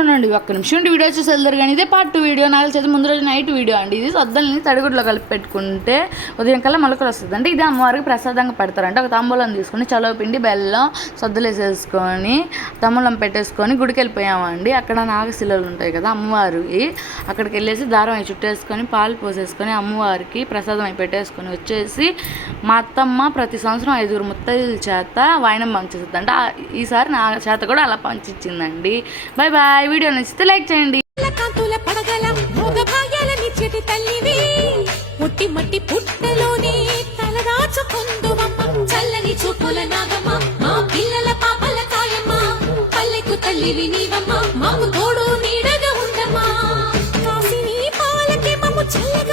ఉండండి ఒక్క నిమిషం ఉండి వీడియో చూసి వెళ్తారు. కానీ ఇదే పార్ట్ 2 వీడియో నాకు చేసి ముందు రోజు నైట్ వీడియో అండి. ఇది సొద్దల్ని తడిగుడ్లో కలిపి పెట్టుకుంటే ఉదయం కల్లా మొలకలు వస్తుంది. అంటే ఇది అమ్మవారికి ప్రసాదంగా పెడతారంటే ఒక తాంబూలం తీసుకొని చలవపిండి బెల్లం సొద్దలు వేసేసుకొని తాంబూలం పెట్టేసుకొని గుడికి వెళ్ళిపోయామండి. అక్కడ నాగశిలలు ఉంటాయి కదా అమ్మవారికి, అక్కడికి వెళ్ళేసి దారం అవి చుట్టేసుకొని పాలు పోసేసుకొని అమ్మవారికి ప్రసాదం అవి పెట్టేసుకొని వచ్చేసి మా అత్తమ్మ ప్రతి సంవత్సరం 5 ముత్తైదుల చేత వాయినం పంచేస్తుంది. అంటే ఈసారి నా చేత కూడా అలా పంచిచ్చిందండి. Bye bye. వీడియో నచ్చితే లైక్ చేయండి. మట్టి పుట్టలోనే తలదాచుకుందువమ్మ చల్లని చూపుల నాగమ్మ మా పిల్లల పాపల కాయమ్మ పల్లెకు తల్లివి నీవమ్మ మాకు తోడు నీడగా ఉండమ్మా కాసిని పాలకి మమ్ము చల్లగా